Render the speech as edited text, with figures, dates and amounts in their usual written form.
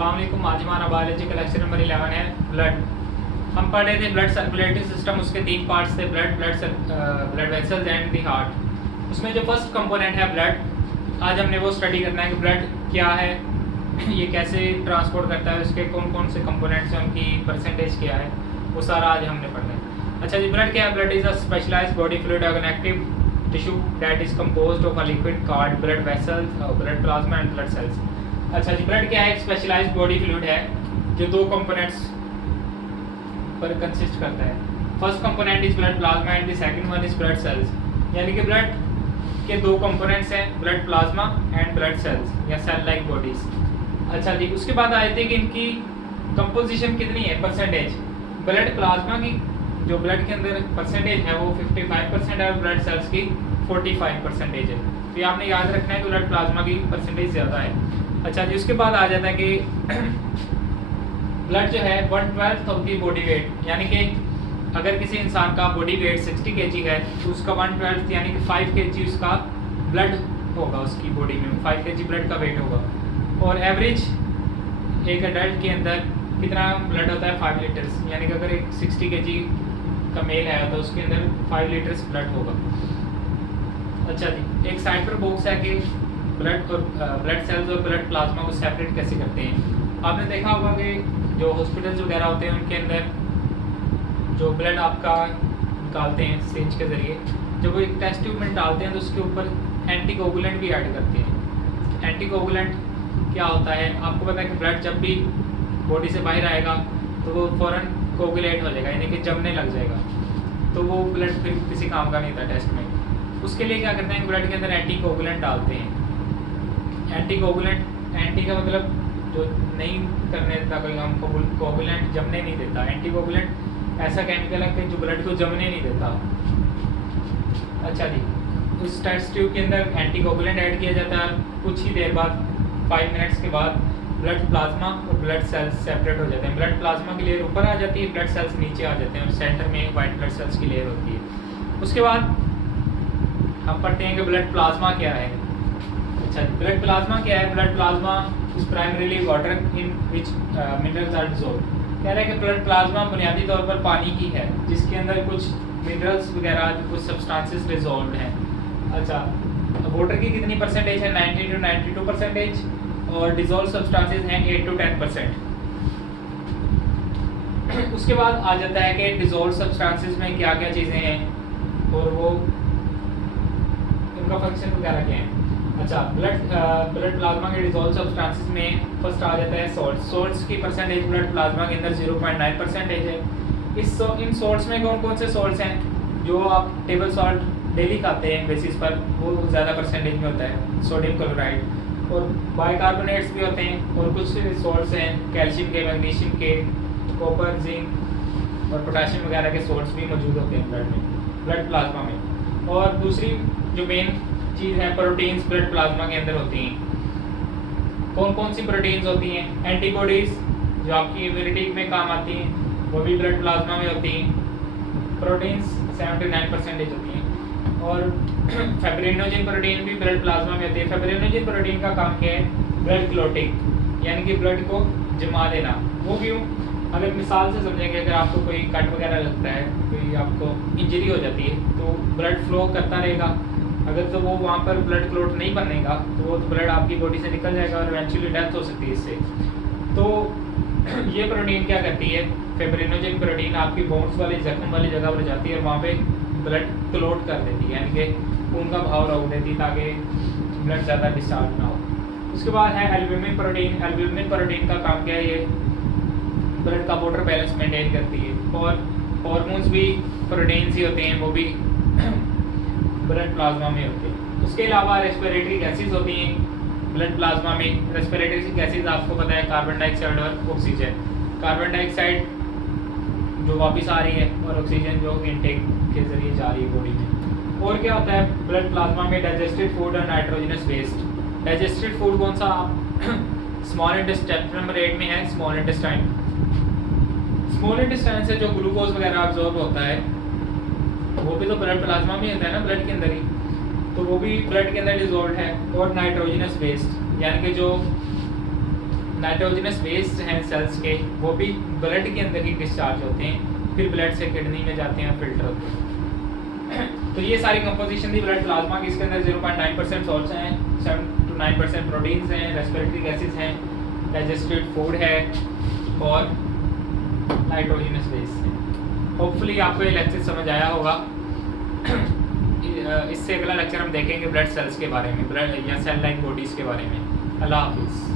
अस्सलाम वालेकुम। आज हमारा बायोलॉजी का लेक्चर नंबर 11 है ब्लड। हम पढ़ रहे थे ब्लड सर्कुलेटरी सिस्टम, उसके 3 पार्ट्स थे, blood vessels and the heart. उसमें जो फर्स्ट कंपोनेंट है ब्लड, आज हमने वो स्टडी करना है कि ब्लड क्या है, ये कैसे ट्रांसपोर्ट करता है, उसके कौन कौन से कंपोनेंट्स हैं, उनकी परसेंटेज क्या है, वो सारा आज हमने पढ़ना है। अच्छा जी, ब्लड क्या है? Blood is a specialised body fluid और connective tissue that is composed of a liquid called blood vessels, blood plasma and blood cells. अच्छा जी, ब्लड क्या है? एक स्पेशलाइज्ड बॉडी फ्लूइड है जो 2 कंपोनेंट्स पर कंसिस्ट करता है। First component is blood plasma and the second one is blood cells. यानी कि ब्लड के 2 कंपोनेंट्स हैं, blood plasma and blood sales या सेल लाइक बॉडीज। अच्छा जी, उसके बाद आए थे कि इनकी कंपोजिशन कितनी है, परसेंटेज। ब्लड प्लाज्मा की जो ब्लड के अंदर परसेंटेज है वो 55% है और ब्लड सेल्स की 45% है। तो ये आपने याद रखना है कि ब्लड प्लाज्मा की परसेंटेज ज़्यादा है। अच्छा जी, उसके बाद आ जाता है कि ब्लड जो है 1/12 ऑफ दी बॉडी वेट, यानी कि अगर किसी इंसान का बॉडी वेट 60 kg है तो उसका 1/12 यानी कि 5 kg उसका ब्लड होगा, उसकी बॉडी में 5 kg ब्लड का वेट होगा। और एवरेज एक एडल्ट के अंदर कितना ब्लड होता है? 5 लीटर्स। यानी कि अगर एक 60 kg का मेल है तो उसके अंदर 5 लीटर्स ब्लड होगा। अच्छा जी, एक साइड पर बॉक्स है कि ब्लड और ब्लड सेल्स और ब्लड प्लाज्मा को सेपरेट कैसे करते हैं। आपने देखा होगा कि जो हॉस्पिटल्स वगैरह होते हैं उनके अंदर जो ब्लड आपका निकालते हैं सिरिंज के ज़रिए, जब वो एक टेस्ट ट्यूब में डालते हैं तो उसके ऊपर एंटीकोगुलेंट भी ऐड करते हैं। एंटीकोगुलेंट क्या होता है? आपको पता है कि ब्लड जब भी बॉडी से बाहर आएगा तो वो फ़ौरन कोगुलेट हो जाएगा, यानी कि जमने लग जाएगा। तो वो ब्लड फिर किसी काम का नहीं था टेस्ट में। उसके लिए क्या करते हैं, ब्लड के अंदर एंटीकोगुलेंट डालते हैं। एंटीकोगुलेंट, एंटी का मतलब जो नहीं करने देता कोई काम, कोगुलेंट जमने नहीं देता। एंटीकोगुलेंट ऐसा केमिकल है कि जो ब्लड को जमने नहीं देता। अच्छा जी, उस टेस्ट ट्यूब के अंदर एंटीकोगुलेंट ऐड किया जाता है। कुछ ही देर बाद 5 मिनट्स के बाद ब्लड प्लाज्मा और ब्लड सेल्स सेपरेट हो जाते हैं। ब्लड प्लाज्मा की लेयर ऊपर आ जाती है, ब्लड सेल्स नीचे आ जाते हैं और सेंटर में वाइट ब्लड सेल्स की लेयर होती है। उसके बाद हम पढ़ते हैं कि ब्लड प्लाज्मा क्या है। अच्छा, ब्लड प्लाज्मा क्या है? Blood plasma is primarily water in which minerals are dissolved. कह रहे हैं कि ब्लड प्लाज्मा बुनियादी तौर पर पानी ही है जिसके अंदर कुछ मिनरल्स वगैरह, कुछ सब्सटेंसेस डिसॉल्व्ड हैं। अच्छा, वाटर की कितनी परसेंटेज है? 90 to 92% और डिसॉल्व सब्सटेंसेस हैं 8 to 10%। उसके बाद आ जाता है कि डिसॉल्व सब्सटेंसेस में क्या क्या चीज़ें हैं और वो उनका फंक्शन वगैरह क्या है। अच्छा, ब्लड प्लाज्मा के डिसॉल्व सब्सटेंसेस में फर्स्ट आ जाता है सॉल्ट। सॉल्ट्स की परसेंटेज ब्लड प्लाज्मा के अंदर 0.9% है। इन सॉल्ट्स में कौन कौन से सॉल्ट्स हैं? जो आप टेबल सॉल्ट डेली खाते हैं बेसिस पर, वो ज़्यादा परसेंटेज में होता है, सोडियम क्लोराइड। और बाइकार्बोनेट्स भी होते हैं और कुछ सॉल्ट्स हैं कैल्शियम के, मैग्नीशियम के, कॉपर, जिंक और पोटाशियम वगैरह के सॉल्ट्स भी मौजूद होते हैं ब्लड में, ब्लड प्लाज्मा में। और दूसरी जो मेन चीज़ है, प्रोटीन्स ब्लड प्लाज्मा के अंदर होती हैं। कौन कौन सी प्रोटीन्स होती हैं? एंटीबॉडीज़ जो आपकी इम्यूनिटी में काम आती हैं वो भी ब्लड प्लाज्मा में होती हैं। प्रोटीन्स 79% होती हैं। और फाइब्रिनोजेन प्रोटीन भी ब्लड प्लाज्मा में होती है। फाइब्रिनोजेन प्रोटीन का काम क्या है? ब्लड क्लॉटिंग, यानी कि ब्लड को जमा देना। वो क्यों? अगर मिसाल से समझेंगे, अगर आपको कोई कट वगैरह लगता है, कोई आपको इंजरी हो जाती है तो ब्लड फ्लो करता रहेगा। अगर तो वो वहाँ पर ब्लड क्लॉट नहीं बनेगा तो वो ब्लड आपकी बॉडी से निकल जाएगा और इवेंचुअली डेथ हो सकती है इससे। तो ये प्रोटीन क्या करती है? फाइब्रिनोजेन प्रोटीन आपकी बोन्स वाली, जख्म वाली जगह पर जाती है और वहाँ पे ब्लड क्लॉट कर देती है, यानी कि खून का बहाव रोक देती है ताकि ब्लड ज़्यादा डिस्चार्ज ना हो। उसके बाद है एल्ब्यूमिन प्रोटीन। एल्ब्यूमिन प्रोटीन का काम क्या है? ये ब्लड का वाटर बैलेंस मेंटेन करती है। और हॉर्मोन्स भी प्रोटीन्स ही होते हैं, वो भी ब्लड प्लाज्मा में होते हैं। उसके अलावा रेस्पिरेटरी गैसेज होती हैं ब्लड प्लाज्मा में। रेस्पिरेटरी गैसेज आपको पता है कार्बन डाइऑक्साइड और ऑक्सीजन। कार्बन डाइऑक्साइड जो वापस आ रही है और ऑक्सीजन जो इनटेक के जरिए जा रही है बॉडी में। और क्या होता है ब्लड प्लाज्मा में? डाइजेस्टेड फूड और नाइट्रोजनस वेस्ट। डाइजेस्टेड फूड कौन सा? स्मॉल इंटेस्टाइन नंबर 8 में है, स्मॉल इंटेस्टाइन। स्मॉल इंटेस्टाइन से जो ग्लूकोज वगैरह अब्जॉर्ब होता है वो भी तो ब्लड प्लाज्मा में होता है ना, ब्लड के अंदर ही, तो वो भी ब्लड के अंदर डिजॉल्व है। और नाइट्रोजनस वेस्ट, यानी कि जो नाइट्रोजनस वेस्ट हैं सेल्स के, वो भी ब्लड के अंदर ही डिस्चार्ज होते हैं, फिर ब्लड से किडनी में जाते हैं, फिल्टर होते हैं। तो ये सारी कंपोजिशन थी ब्लड प्लाज्मा की। इसके अंदर 0.9% सॉल्ट्स हैं, 7 to 9% प्रोटीन्स हैं, रेस्पिरेटरी गैसेस हैं, डाइजेस्टेड फूड है और नाइट्रोजनस वेस्ट है। होपफुली आपको ये लेक्चर समझ आया होगा। इससे अगला लेक्चर हम देखेंगे ब्लड सेल्स के बारे में, ब्लड या सेल लाइक बॉडीज़ के बारे में। अल्लाह हाफिज़।